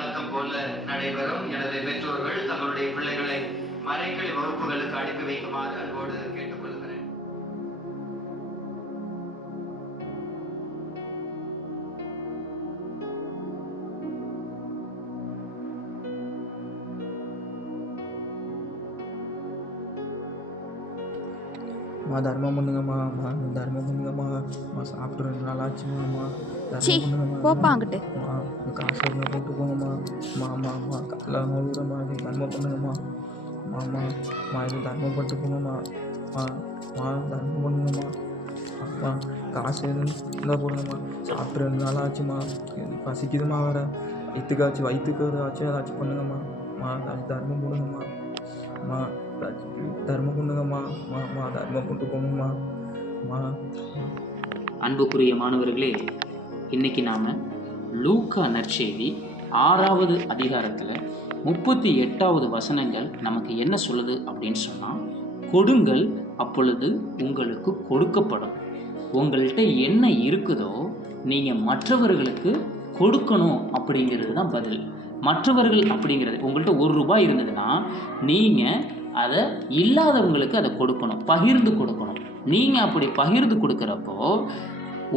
வழக்கம் போல நடைபெறும். எனது பெற்றோர்கள் தங்களுடைய பிள்ளைகளை மறைக்கிளை வகுப்புகளுக்கு அனுப்பி வைக்குமாறு அன்போடு கேட்டுக்கொள்கிறேன். தர்மம் பண்ணுங்கம்மா, தர்மம் பண்ணுங்கம்மா, சாப்பிட்டு 2 நாள் ஆச்சுமாம்மா, சி தர்மம் பண்ணுங்கம்மா, போப்பா அங்கிட்டு. காசு இருந்தால் போட்டு போங்கம்மா, காலைல நோவுறம்மா, இது தர்மம் பண்ணுங்கம்மா, இது தர்மம் பண்ணிட்டு போங்கம்மா, தர்மம் பண்ணுங்கம்மா, காசு எதுவும் இருந்தால் போடுங்கம்மா, சாப்பிட்டு 2 நாள் ஆச்சுமா, பசிக்குதுமா வேறு, வயிற்றுக்கு ஏதாச்சும் பண்ணுங்கம்மா, தர்மம் போடுங்கம்மா, தர்மம் பண்ணுங்கம்மா, தர்மம் பண்ணிட்டு போங்கம்மா. அன்புக்குரிய மாணவர்களே, இன்னைக்கு நாம் லூக்கா நற்செய்தி 6வது அதிகாரத்தில் 38வது வசனங்கள் நமக்கு என்ன சொல்லுது அப்படின்னு சொன்னால், கொடுங்கள் அப்பொழுது உங்களுக்கு கொடுக்கப்படும். உங்கள்கிட்ட என்ன இருக்குதோ நீங்கள் மற்றவர்களுக்கு கொடுக்கணும் அப்படிங்கிறது தான் பதில். மற்றவர்கள் அப்படிங்கிறது உங்கள்கிட்ட ₹1 இருந்ததுன்னா நீங்கள் அதை இல்லாதவங்களுக்கு அதை கொடுக்கணும், பகிர்ந்து கொடுக்கணும். நீங்கள் அப்படி பகிர்ந்து கொடுக்குறப்போ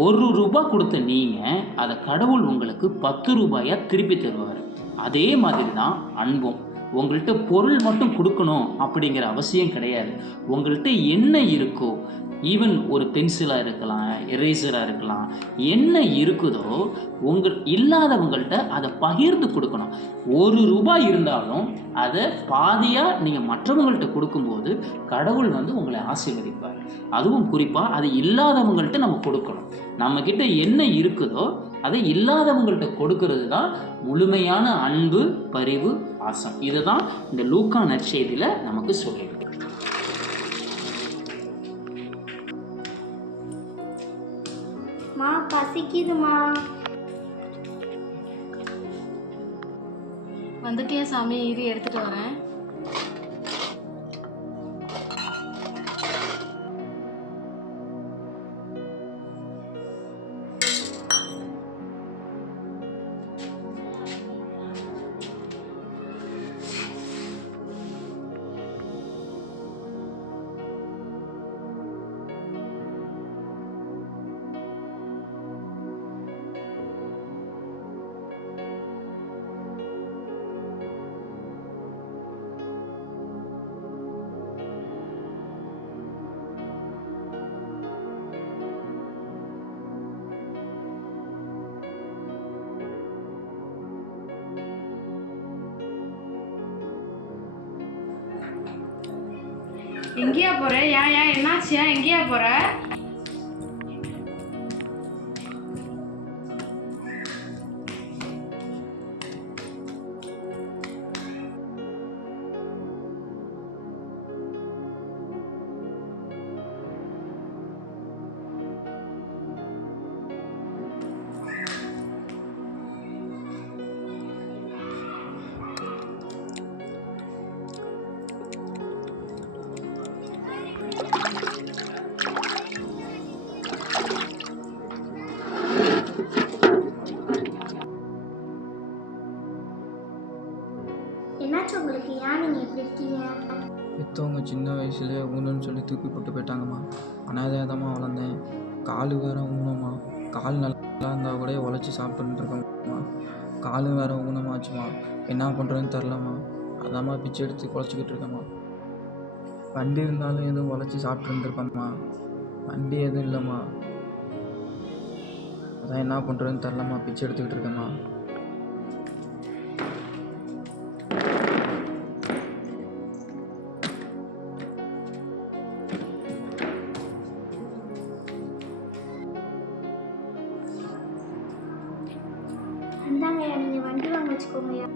₹1 கொடுத்த நீங்கள் அதை கடவுள் உங்களுக்கு ₹10 திருப்பி தருவார். அதே மாதிரி தான் அன்பும். உங்கள்கிட்ட பொருள் மட்டும் கொடுக்கணும் அப்படிங்கிற அவசியம் கிடையாது. உங்கள்கிட்ட என்ன இருக்கோ, ஈவன் ஒரு பென்சிலாக இருக்கலாம், எரேசராக இருக்கலாம், என்ன இருக்குதோ இல்லாதவங்கள்ட்ட அதை பகிர்ந்து கொடுக்கணும். ₹1 இருந்தாலும் அதை பாதியாக நீங்கள் மற்றவங்கள்ட்ட கொடுக்கும்போது கடவுள் உங்களை ஆசீர்வதிப்பார். அதுவும் குறிப்பாக அது இல்லாதவங்கள்ட்ட நம்ம கொடுக்கணும். நம்மக்கிட்ட என்ன இருக்குதோ அதை இல்லாதவங்கள்ட்ட கொடுக்கறது தான் முழுமையான அன்பு, பரிவு, பாசம். இதை தான் இந்த லூக்கா நற்செய்தியில் நமக்கு சொல்லியிருக்கு. பசிக்குதுமா. வந்துட்டியா சாமி? இது எடுத்துட்டு வரேன். எங்கேயா போற? ஏன் என்னாச்சியா? எங்கேயா போற? என்னாச்சு உங்களுக்கு? ஏன் நீங்கள் இப்படி இருக்கீங்க? பெற்றவங்க சின்ன வயசுலேயே ஊனன்னு சொல்லி தூக்கி போட்டு போயிட்டாங்கம்மா. அனாதையாதம்மா வளர்ந்தேன். காலு வேறு ஊனம்மா. கால் நல்லா இருந்தால் கூட உழைச்சி சாப்பிட்டுருக்கேம்மா. காலு வேறு ஊனமாச்சுமா. என்ன பண்ணுறதுன்னு தெரிலம்மா. அதாம்மா பிச்சை எடுத்து குழச்சிக்கிட்டு இருக்கேம்மா. வண்டி இருந்தாலும் எதுவும் உழைச்சி சாப்பிட்ருந்துருப்பேம்மா. வண்டி எதுவும் இல்லைம்மா. அதான் என்ன பண்ணுறதுன்னு தெரிலம்மா. பிச்சை எடுத்துக்கிட்டு இருக்கேம்மா. அந்தாங்கய்யா, நீங்கள் வண்டி வாங்க வச்சுக்கோங்கய்யா.